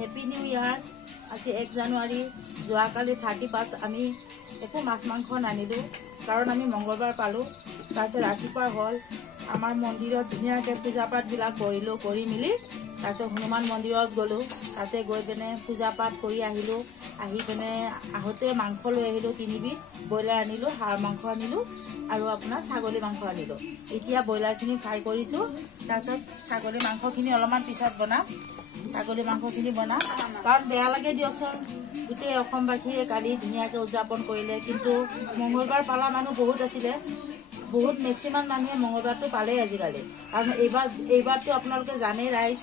Happy new ইয়াৰ। আজি 1 জানুৱাৰী। যোৱাকালি 31 আমি একো মাছ মাংস নানিলোঁ, কাৰণ আমি মঙ্গলবাৰ পালোঁ। তাৰপিছত ৰাতিপুৱা হ'ল আমাৰ মন্দিৰত ধুনীয়াকৈ পূজা পাঠবিলাক কৰিলোঁ, কৰি মেলি তাৰপিছত হনুমান মন্দিৰত গ'লোঁ। তাতে গৈ পিনে পূজা পাঠ কৰি আহিলোঁ। আহি পিনে আহোঁতে মাংস লৈ আহিলোঁ 3 বিধ। ব্ৰইলাৰ আনিলোঁ, হাঁহ মাংস আনিলোঁ আৰু আপোনাৰ ছাগলী মাংস আনিলোঁ। এতিয়া ব্ৰইলাৰখিনি ফ্ৰাই কৰিছোঁ, তাৰপিছত ছাগলী মাংসখিনি অলপমান পিছত বনাম। ছাগলী মাংসখিনি বনাম, কাৰণ বেয়া লাগে দিয়কচোন। গোটেই অসমবাসীয়ে কালি ধুনীয়াকৈ উদযাপন কৰিলে, কিন্তু মঙ্গলবাৰ পালা মানুহ বহুত আছিলে। বহুত মেক্সিমাম মানুহে মঙ্গলবাৰটো পালেই আজিকালি, কাৰণ এইবাৰটো আপোনালোকে জানেই ৰাইজ,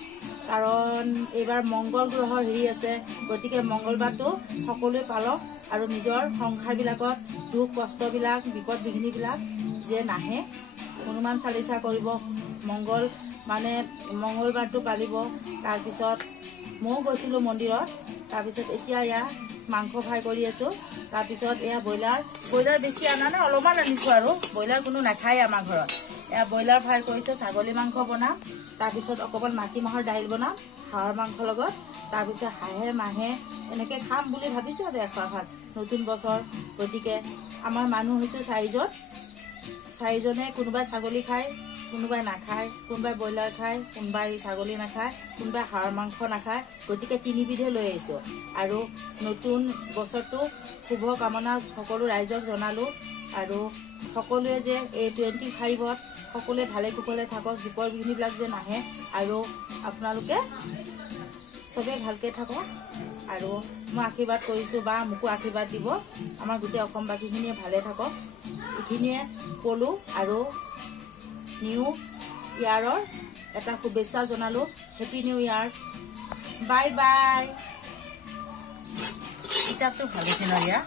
কাৰণ এইবাৰ মংগল গ্ৰহৰ হেৰি আছে। গতিকে মঙ্গলবাৰটো সকলোৱে পালক আৰু নিজৰ সংসাৰবিলাকত দুখ কষ্টবিলাক বিপদ বিঘিনিবিলাক যে নাহে, হনুমান চালিচা কৰিব, মঙ্গলবাৰটো পালিব। তাৰপিছত ময়ো গৈছিলোঁ মন্দিৰত। তাৰপিছত এতিয়া এয়া মাংস ফ্ৰাই কৰি আছোঁ। তাৰপিছত এয়া ব্ৰইলাৰ বেছি অনা নাই, অলপমান আনিছোঁ আৰু ব্ৰইলাৰ কোনো নাখায় আমাৰ ঘৰত। এয়া ব্ৰইলাৰ ফ্ৰাই কৰিছোঁ, ছাগলী মাংস বনাম, তাৰপিছত অকণমান মাটিমাহৰ দাইল বনাম হাঁহৰ মাংসৰ লগত। তাৰপিছত হাঁহে মাহে এনেকৈ খাম বুলি ভাবিছোঁ আৰু এসাঁজ নতুন বছৰ। গতিকে আমাৰ মানুহ হৈছে 4জন। 4জনে কোনোবাই ছাগলী খায়, কোনোবাই নাখায়, কোনোবাই ব্ৰইলাৰ খায়, কোনোবাই ছাগলী নাখায়, কোনোবাই হাঁহৰ মাংস নাখায়। গতিকে 3 বিধে লৈ আহিছোঁ। আৰু নতুন বছৰটো শুভ কামনা সকলো ৰাইজক জনালোঁ। আৰু সকলোৱে যে এই 25ত সকলোৱে ভালে কুশলে থাকক, বিপদ বিঘিনিবিলাক যে নাহে, আৰু আপোনালোকে চবেই ভালকৈ থাকক। আৰু মই আশীৰ্বাদ কৰিছোঁ, বা মোকো আশীৰ্বাদ দিব, আমাৰ গোটেই অসমবাসীখিনিয়ে ভালে থাকক, এইখিনিয়ে ক'লোঁ। আৰু নিউ ইয়াৰৰ এটা শুভেচ্ছা জনালোঁ। হেপী নিউ ইয়াৰ। Bye bye. কিতাপটো ভালে চিন দিয়া।